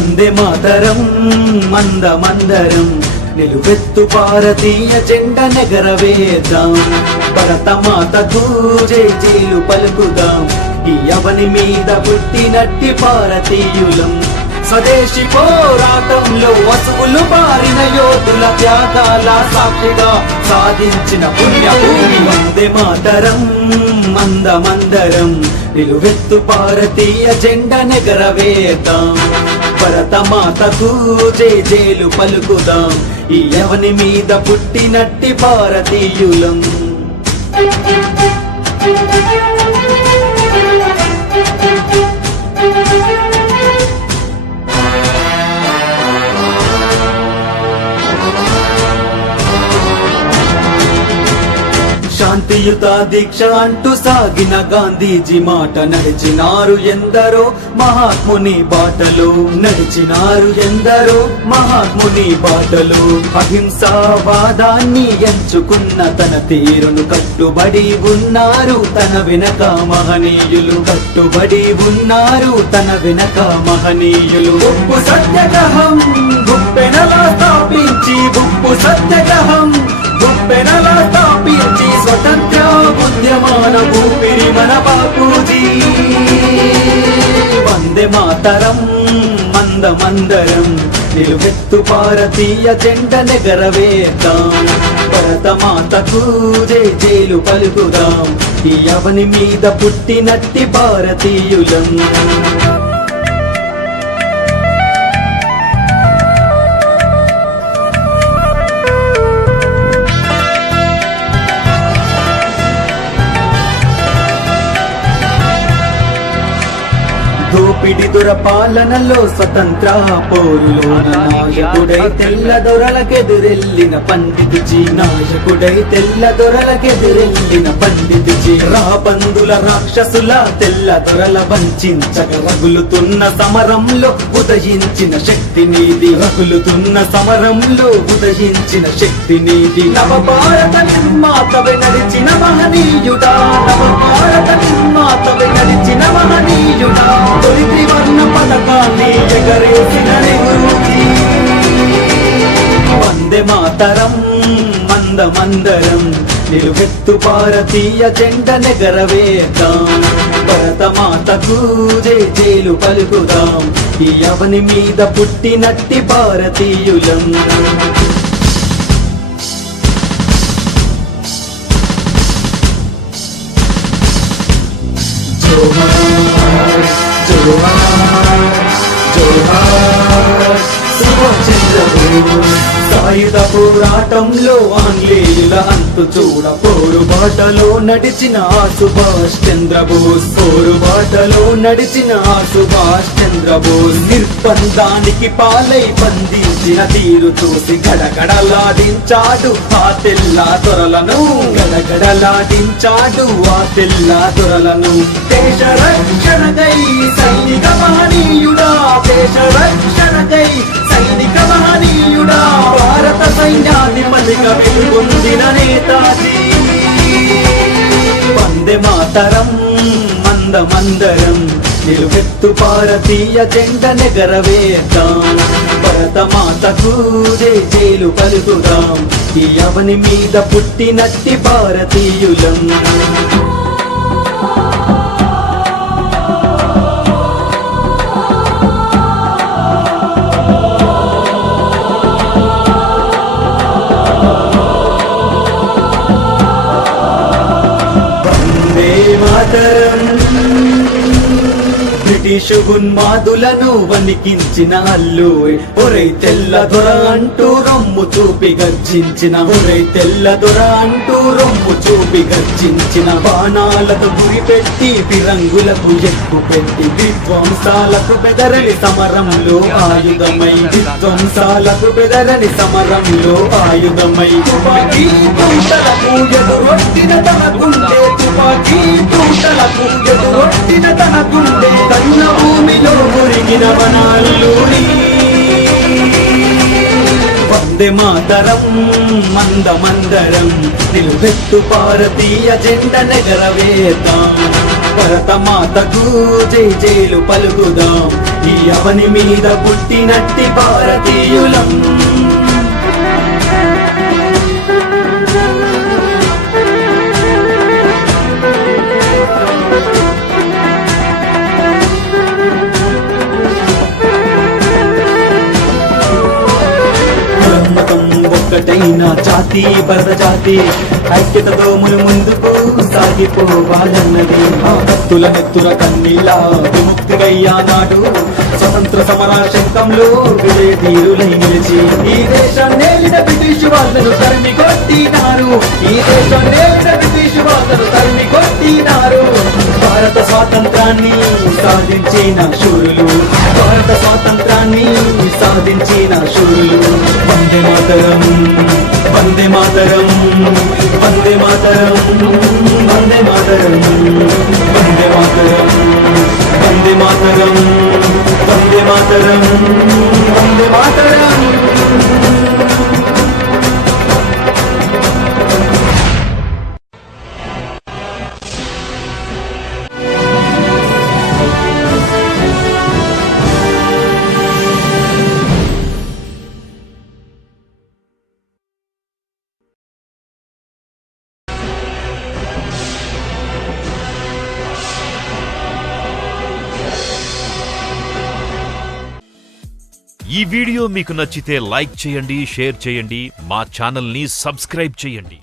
వందే మాతరం మందమందరం నిలువెత్తు భారతీయ జెండ నెగరవేద్దాం. భరతమాతకు జైలు పలుకుదాం. ఈ అవని మీద పుట్టినట్టి భారతీయులం. స్వదేశీ పోరాటంలో వసువులు బారిన యోధుల త్యాగాల సాక్షిగా సాధించిన పుణ్యభూమి. వందే మాతరం మందమందరం నిలువెత్తు భారతీయ జెండ నెగరవేద్దాం. భరతమాతకు జైలు పలుకుదాం. ఈ ఎవని మీద పుట్టినట్టి భారతీయులం. శాంతియుత దీక్ష అంటూ సాగిన గాంధీజీ మాట నడిచినారు ఎందరో మహాత్ముని బాటలు. నడిచినారు ఎందరో మహాత్ముని బాటలు. అహింసావాదాన్ని ఎంచుకున్న తన తీరును కట్టుబడి ఉన్నారు తన వెనక మహనీయులు. కట్టుబడి ఉన్నారు తన వెనక మహనీయులు. ఉప్పు సత్యాగ్రహం గుప్పెనలా స్థాపించి ఉప్పు సత్యాగ్రహం గుప్పెనలా స్థాపించి స్వతంత్ర ఉద్యమాన ఊపిరి మన బాపూజీ. వందే మాతరం మందమందరం నిలువెత్తు భారతీయ జెండ నెగరవేద్దాం. భరతమాతకు జైలు పలుకుదాం. ఈ అవని మీద పుట్టినట్టి భారతీయులం. దోపిడి దొరపాలనలో స్వతంత్ర పోరులో నాయకుడై తెల్ల దొరలకెదురెల్లిన పండితుజీ. నాయకుడై తెల్ల దొరలకెదురెల్లిన పండితుజీ. రాబందుల రాక్షసుల తెల్ల దొరల వంచక రగులుతున్న సమరంలో ఉదయించిన శక్తి నీది. రగులుతున్న సమరంలో ఉదయించిన శక్తి నీది. నవ భారత నిర్మాతవే నడిచిన మహనీయుడా. నవ భారత నిర్మాతవే నడిచిన మహనీయుడా. తొలి త్రివర్ణ పథకాన్ని ఎగరేసిన నెహ్రూజీ. వందే మాతరం మందమందరం నిలువెత్తు భారతీయ జెండ నెగరవేద్దాం. భరతమాతకు జైలు పలుకుదాం. ఈ అవని మీద పుట్టినట్టి భారతీయులం. జోహార్ జోహార్ జోహార్ సుభాష్ చంద్రబోస్. సాయుధ పోరాటంలో ఆంగ్లేయుల అంతు చూడ పోరుబాటలో నడిచిన సుభాష్ చంద్రబోస్. పోరుబాటలో నడిచిన సుభాష్ చంద్రబోస్. నిర్బంధానికి పాలై బంధించిన తీరు చూసి గడగడలాడించాడు ఆ తెల్ల దొరలను. గడగడలాడించాడు ఆ తెల్ల దొరలను. దేశ రక్షణకై సైనిక మహనీయుడా. దేశ రక్షణకై సైనిక మహనీయుడా. భారత సైన్యాధిపతిగా వెలుగొందిన నేతాజీ. వందే మాతరం మందమందరం నిలువెత్తు భారతీయ జెండ నెగరవేద్దాం. భరతమాతకు జైలు పలుకుదాం. ఈ అవని మీద పుట్టినట్టి భారతీయులం. బ్రిటిషు ఉన్మాదులను వణికించిన అల్లుయ్. ఒరై తెల్ల దొర అంటూ రొమ్ము చూపి గర్జించిన. ఒరై తెల్ల దొర అంటూ రొమ్ము చూపి గర్జించిన. బాణాలకు గురిపెట్టి ఫిరంగులకు ఎక్కు పెట్టి విధ్వంసాలకు బెదరని సమరంలో ఆయుధమై. విధ్వంసాలకు బెదరని సమరంలో ఆయుధమై. తుపాకీ తూటలకు ఎదురొట్టిన తన గుండె. తుపాకీ తూటలకు ఎదురొట్టిన తన గుండె. కన్న భూమిలో మురిగిన వనాల్లూరి. వందే మాతరం మందమందరం నిలువెత్తు భారతీయ జెండ నెగరవేద్దాం. భరతమాతకు జై జైలు పలుకుదాం, ఈ అవని మీద పుట్టినట్టి భారతీయులం. ఒక్కటైన జాతి భరత జాతి, ఐక్యతతో ముందుకు సాగిపోవాలన్నది. ఆ కత్తుల నెత్తుర కన్నీలా విముక్తిగయ్యానాడు, స్వతంత్ర సమర శంఖంలో విజయ తీరులై నిలిచి ఈ దేశం నేలిన బ్రిటిష్ వాళ్ళను తరిమి కొట్టినారు, ఈ దేశం నేలిన బ్రిటిష్ వాళ్ళను తరిమి కొట్టినారు. భారత స్వాతంత్రాన్ని సాధించిన శూరులు, భారత స్వాతంత్రాన్ని సాధించిన శూరులు. వందే మాతరం, వందే మాతరం, వందే మాతరం, వందే మాతరం, వందే మాతరం, వందే మాతరం, వందే మాతరం, వందే మాతరం. ఈ వీడియో మీకు నచ్చితే లైక్ చేయండి, షేర్ చేయండి, మా ఛానల్ని సబ్స్క్రైబ్ చేయండి.